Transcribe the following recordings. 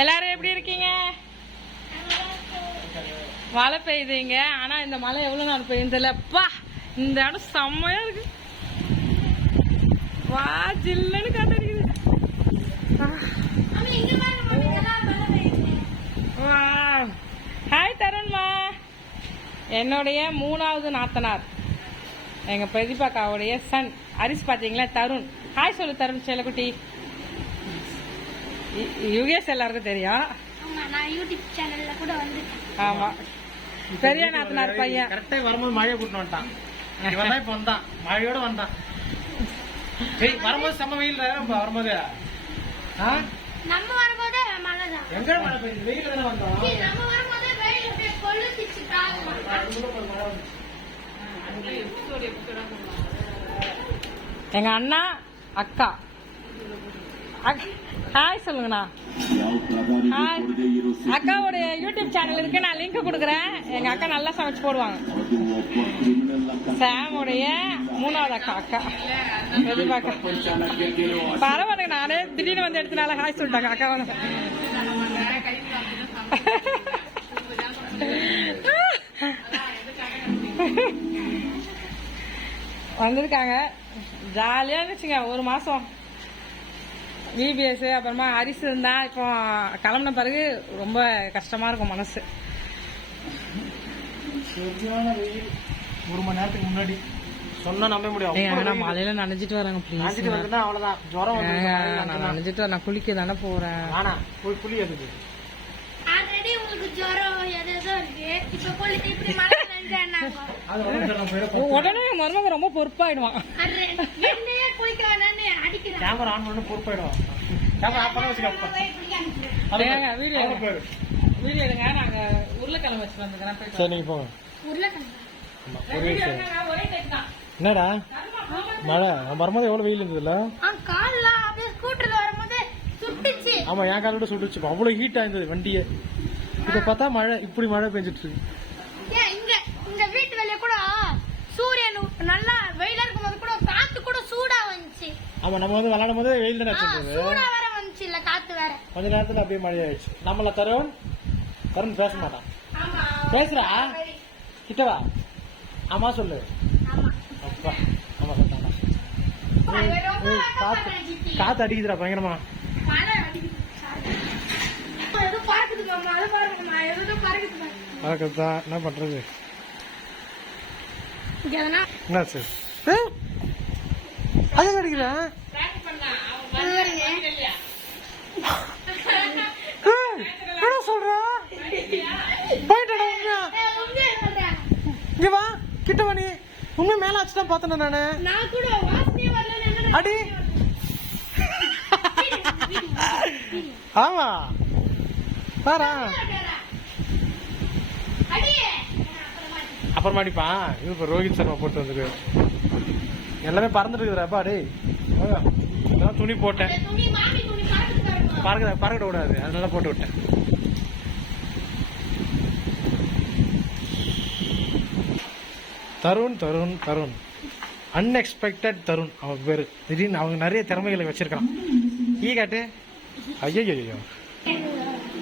எல்லாரும் எப்படி இருக்கீங்க? மழை பெய்யுதுங்க. ஆனா இந்த மழை எவ்வளவு நாள் பெய்யும் தெரியலப்பா. இந்த இடம் செம்மையா இருக்கு. வா ஜில்லுன்னு காத்தடிக்குது. ஹாய் தருண்மா. என்னுடைய 3வது நாத்தனார், எங்க பிரதிபாக்காவுடைய சன் அரிசி. பாத்தீங்களா தருண்? ஹாய் சொல்லு தருண் செல்லக்குட்டி. யுகேஷ் எல்லாருக்கும் தெரியும். ஆமா, பெரிய நாத்தனார் பையன். கரெக்டா வரும்போது மழையை கூட்டிட்டு வந்துட்டான். இவன் தான் இப்ப வந்தான், மழையோட வந்தான். வரும்போது செம்ம வெயில் வரும்போது நம்ம வரும்போது மழை தான். எங்க மழை பெய்யுது? வெயில் தானே வந்தோம். நம்ம வரும்போது வெயில் கொளுத்திச்சு தாங்க. எங்க அண்ணா அக்கா. ஹாய் சொல்லுங்கண்ணா. ஹாய். அக்காவுடைய யூடியூப் சேனல் இருக்கு, நான் லிங்க் கொடுக்குறேன். எங்க அக்கா நல்லா சமைச்சு போடுவாங்க. சாமுடைய 3வது அக்கா அக்கா பிரதிபாக்கா. பரவாயில்ல, நானே திடீர்னு வந்து எடுத்தனால ஹாய் சொல்லிட்டாங்க அக்கா. வந்திருக்காங்க. ஜாலியா இருந்துச்சுங்க ஒரு மாசம். விபிஎஸ் அப்புறமா அரிசி இருந்தா. இப்போ கிளம்பின பிறகு ரொம்ப கஷ்டமா இருக்கும் மனசு. ஒரு மணி நேரத்துக்கு முன்னாடி சொன்னா நம்ப முடியும். மழையில நனைஞ்சிட்டு வராங்க. அவ்வளவுதான் ஜுரம். நான் நனைஞ்சிட்டு நான் குளிக்க தானே போறேன். ஆனா போய் குளி எதுக்கு? ஆல்ரெடி உங்களுக்கு ஜுரம் ஏதோ இருக்கு. இப்ப குளிச்சு இப்படி மழை நனைஞ்சானாங்க. உடனே மருமக ரொம்ப பொறுப்பாயிடுவான். கேமரா ஆன் பண்ணி பொறுப்பாயிடுவான். கேமரா ஆஃப் பண்ண வச்சுக்க. வீடியோ எடுங்க. நாங்க உருளைக்கிழங்கு வச்சு வந்துக்கிறேன். சரி நீங்க போங்க. என்னடா மழை வரும்போது எவ்வளவு வெயில் இருந்ததுல? ஆமா, என் காலோட சுட்டுச்சு. அவ்வளவு ஹீட்டா இருந்தது வண்டியை. இப்ப பார்த்தா மழை, இப்படி மழை பெஞ்சிட்டு இருக்கு. வீட்டு வெளியே கூட சூரியன் நல்லா வெயிலா இருக்கும் போது கூட காத்து கூட சூடா வந்துச்சு. ஆமா, நம்ம வந்து விளையாடும் போது வெயில் தானே சூடா வேற வந்துச்சு. இல்ல காத்து வேற. கொஞ்ச நேரத்துல அப்படியே மழை ஆயிடுச்சு. நம்மள தருண் பேச மாட்டான். பேசுறா கிட்டவா? ஆமா சொல்லு. அப்பா ஆமா சொல்லிட்டாங்க. காத்து அடிக்குதுடா பயங்கரமா. பறக்குதா? என்ன பண்றது? என்னாச்சு? அது அடிக்கிறேன். என்ன சொல்ற? போயிட்டா இங்க வா, கிட்ட வா. நீ உண்மை மேல வச்சுதான் பார்த்தேன் நானு. அடி. ஆமா பாரா. அப்புறமா அடிப்பான். இது இப்ப ரோஹித் சர்மா போட்டு வந்துருக்கு. எல்லாமே பறந்துட்டு அப்பா. டே துணி போட்டேன். பறக்க கூடாது, அதனால போட்டு விட்டேன். தருண் தருண் தருண் அன்எக்ஸ்பெக்டட் தருண் அவன் பேரு. திடீர்னு அவங்க நிறைய திறமைகளை வச்சிருக்கான். காட்டு. ஐயோ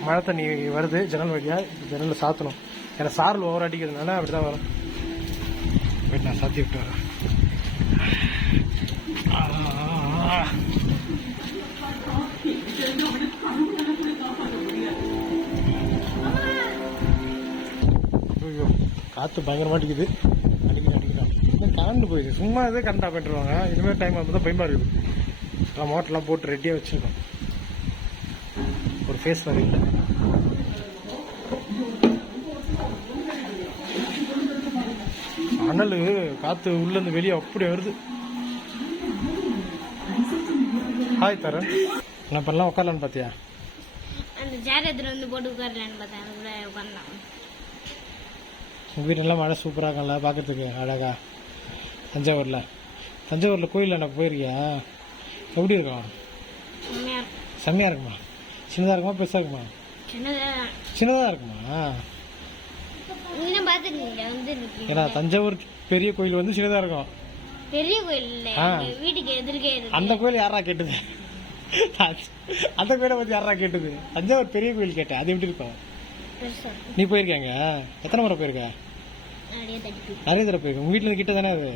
மழை தண்ணி வருது ஜன்னல் வழியா. ஜன்னல சாத்தணும். ஏன்னா சாரல் ஓவர் அடிக்கிறதுனால அப்படிதான் வரும். போயிட்டு நான் சாத்தி விட்டு வரேன். ஐயோ காத்து பயங்கரமா அடிக்குது. அடிக்கிறான். கரண்ட் போயிடுது. சும்மா இதே கரண்ட் ஆஃப் பண்ணிடுவாங்க. இனிமேல் டைம் ஆகும்போது பயமா இருக்குது. எல்லாம் மோட்டர்லாம் போட்டு ரெடியா வச்சிருக்கோம். ஒரு ஃபேஸ் வர இல்லை. அனல் காத்து உள்ள இருந்து வெளியே அப்படி வருது. ஹாய் தரன். என்ன பண்ணலாம்? உட்காரலான்னு பாத்தியா? அந்த சேர் எடுத்து வந்து போட்டு உட்காரலான்னு பார்த்தேன். உட்காரலாம். உங்க வீட்டுல மழை சூப்பரா இருக்கும்ல பாக்கிறதுக்கு அழகா. தஞ்சாவூர்ல கோயில் என்ன போயிருக்கியா? எப்படி இருக்கும்? செம்மையா இருக்குமா? சின்னதா இருக்குமா பெருசா இருக்குமா? சின்னதா இருக்குமா? ஏன்னா தஞ்சாவூர் பெரிய கோயில் வந்து சின்னதா இருக்கும். பெரிய கோயில் இல்ல, வீட்டுக்கு எதிர்க்கே இருக்கு. அந்த கோயில் யாரா கேட்டது? அந்த கோயிலை பத்தி யாரா கேட்டது? தஞ்சாவூர் பெரிய கோயில் கேட்டேன், அது எப்படி இருக்கும்? நீ போயிருக்காங்க? எத்தனை முறை போயிருக்க? நிறைய தடவை போயிருக்க. உங்க வீட்டுல இருந்து கிட்ட தானே அது?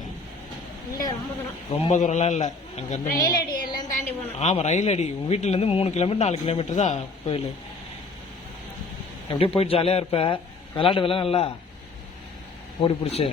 ரொம்ப தூரம்லாம் இல்ல, அங்க இருந்து. ஆமா, ரயில் அடி. உங்க வீட்டுல இருந்து 3 கிலோமீட்டர் 4 கிலோமீட்டர் தான் கோயில். எப்படியும் போயிட்டு ஜாலியா இருப்ப, விளையாட்டு நல்லா ஓடி பிடிச்சி.